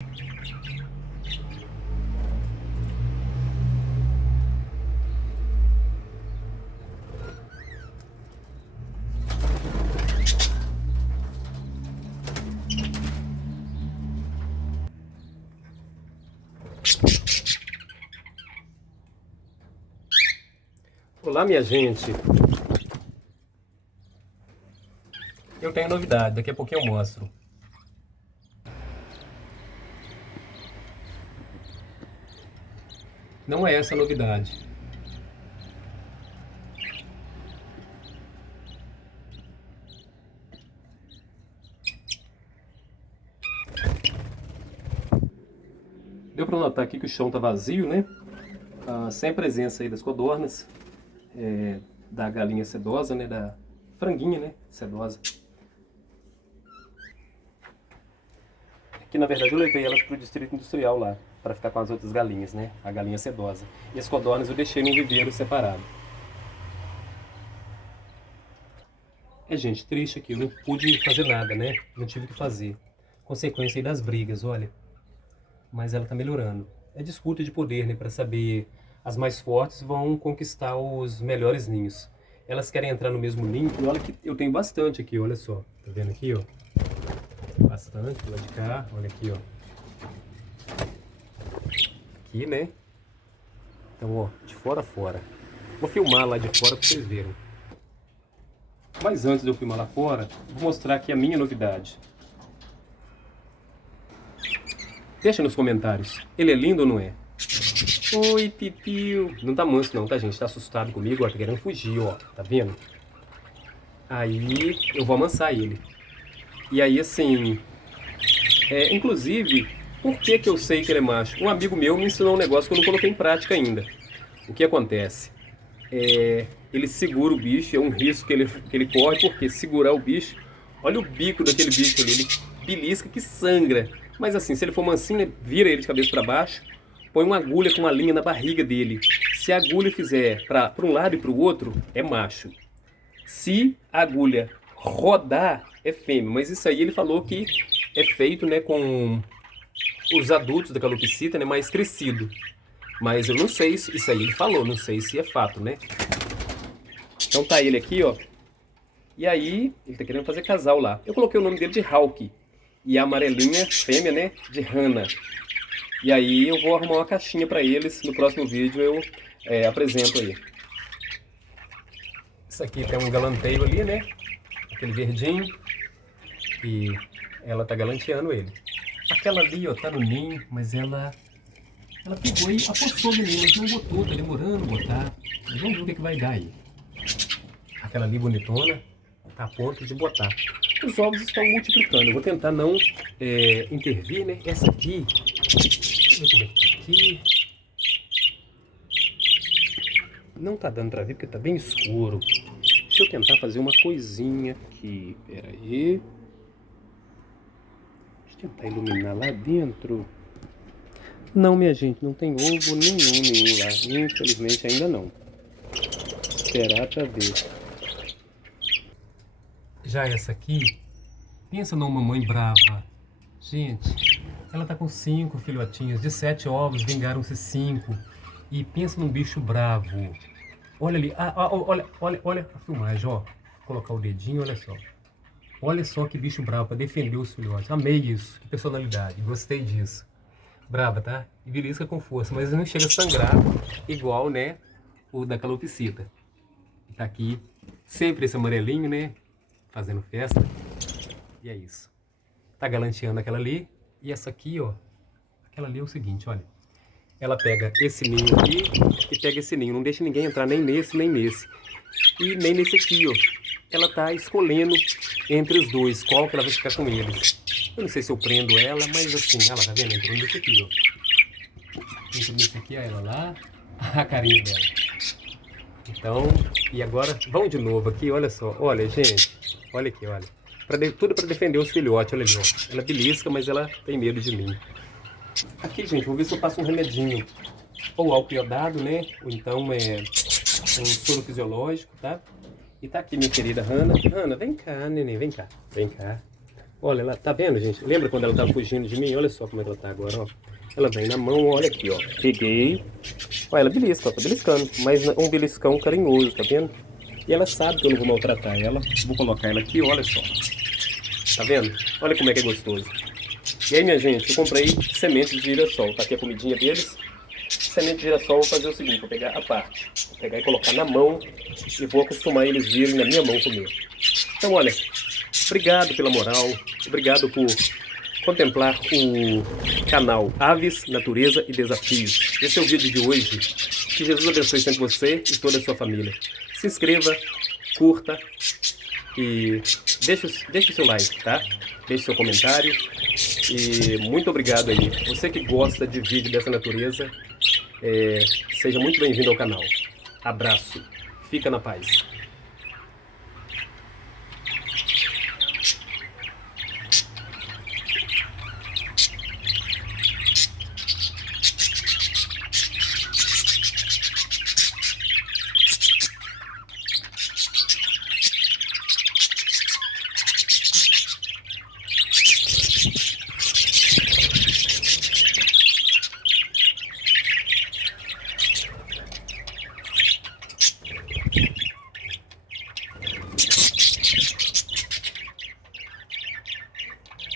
Olá, minha gente. Eu tenho novidade, daqui a pouquinho eu mostro. Não é essa a novidade. Deu para notar aqui que o chão tá vazio, né? Sem a presença aí das codornas, da galinha sedosa, né? Da franguinha, né? Sedosa. Que na verdade eu levei elas pro distrito industrial lá, para ficar com as outras galinhas, né? A galinha sedosa. E as codornas eu deixei num viveiro separado. Gente, triste aqui, eu não pude fazer nada, né? Não tive o que fazer. Consequência aí das brigas, olha. Mas ela tá melhorando. É disputa de poder, né? Para saber, as mais fortes vão conquistar os melhores ninhos. Elas querem entrar no mesmo ninho. E olha que eu tenho bastante aqui, olha só. Tá vendo aqui, ó? Bastante, do lado de cá. Olha aqui, ó. Aqui, né? Então, ó, de fora a fora. Vou filmar lá de fora para vocês verem. Mas antes de eu filmar lá fora, vou mostrar aqui a minha novidade. Deixa nos comentários, ele é lindo ou não é? Oi, Pipiu. Não tá manso não, tá, gente? Tá assustado comigo, ó, tá querendo fugir, ó. Tá vendo? Aí eu vou amansar ele. E aí, assim... inclusive, por que que eu sei que ele é macho? Um amigo meu me ensinou um negócio que eu não coloquei em prática ainda. O que acontece? Ele segura o bicho, é um risco que ele corre, porque segurar o bicho... Olha o bico daquele bicho ali, ele belisca que sangra. Mas assim, se ele for mansinho, né, vira ele de cabeça para baixo, põe uma agulha com uma linha na barriga dele. Se a agulha fizer para um lado e para o outro, é macho. Se a agulha rodar, é fêmea. Mas isso aí ele falou que é feito, né, com os adultos da calopsita, né, mais crescido. Mas eu não sei se isso aí ele falou, não sei se é fato, né? Então tá ele aqui, ó. E aí, ele tá querendo fazer casal lá. Eu coloquei o nome dele de Hawk. E a amarelinha, fêmea, né? De Hannah. E aí eu vou arrumar uma caixinha pra eles. No próximo vídeo eu apresento aí. Isso aqui tem um galanteio ali, né? Aquele verdinho. E ela tá galanteando ele. Aquela ali, ó, tá no ninho, mas ela pegou e apostou no ninho, mas não botou. Tá demorando botar. Mas vamos ver o que vai dar aí. Aquela ali bonitona. Tá a ponto de botar. Os ovos estão multiplicando. Eu vou tentar não intervir, né? Essa aqui. Deixa eu ver como é que tá aqui. Não tá dando pra ver porque tá bem escuro. Deixa eu tentar fazer uma coisinha aqui. Pera aí. Deixa eu tentar iluminar lá dentro. Não, minha gente, não tem ovo nenhum lá. Infelizmente ainda não. Esperar pra ver. Já essa aqui, pensa numa mãe brava. Gente, ela tá com 5 filhotinhos, de 7 ovos vingaram-se 5. E pensa num bicho bravo. Olha ali, olha a filmagem, ó. Vou colocar o dedinho, olha só. Olha só que bicho bravo, pra defender os filhotes. Amei isso, que personalidade, gostei disso. Brava, tá? E belisca com força, mas não chega a sangrar igual, né, o da calopsita. Tá aqui, sempre esse amarelinho, né? Fazendo festa. E é isso. Tá galanteando aquela ali. E essa aqui, ó. Aquela ali é o seguinte, olha. Ela pega esse ninho aqui e pega esse ninho. Não deixa ninguém entrar nem nesse, nem nesse. E nem nesse aqui, ó. Ela tá escolhendo entre os dois qual que ela vai ficar com eles. Eu não sei se eu prendo ela, mas assim, ela tá vendo? Entrou nesse aqui, ó. Entrou nesse aqui, ó, ela lá. A carinha dela. Então, e agora, vamos de novo aqui, olha só. Olha, gente. Olha aqui, olha. Tudo para defender os filhotes, olha ali, ó. Ela belisca, mas ela tem medo de mim. Aqui, gente, vou ver se eu passo um remedinho. Ou álcool iodado, né? Ou então um soro fisiológico, tá? E tá aqui minha querida Hannah. Hannah, vem cá, neném, vem cá. Vem cá. Olha, ela tá vendo, gente? Lembra quando ela tava fugindo de mim? Olha só como é que ela tá agora, ó. Ela vem na mão, olha aqui, ó. Peguei. Olha, ela belisca, ó, tá beliscando. Mas é um beliscão carinhoso, tá vendo? E ela sabe que eu não vou maltratar ela. Vou colocar ela aqui, olha só. Tá vendo? Olha como é que é gostoso. E aí, minha gente, eu comprei semente de girassol. Tá aqui a comidinha deles. Semente de girassol, eu vou fazer o seguinte, vou pegar a parte. Vou pegar e colocar na mão e vou acostumar eles virem na minha mão comer. Então, olha, obrigado pela moral, obrigado por contemplar o canal Aves, Natureza e Desafios. Esse é o vídeo de hoje. Que Jesus abençoe sempre você e toda a sua família. Se inscreva, curta e deixe o seu like, tá? Deixe seu comentário e muito obrigado aí. Você que gosta de vídeo dessa natureza, seja muito bem-vindo ao canal. Abraço. Fica na paz.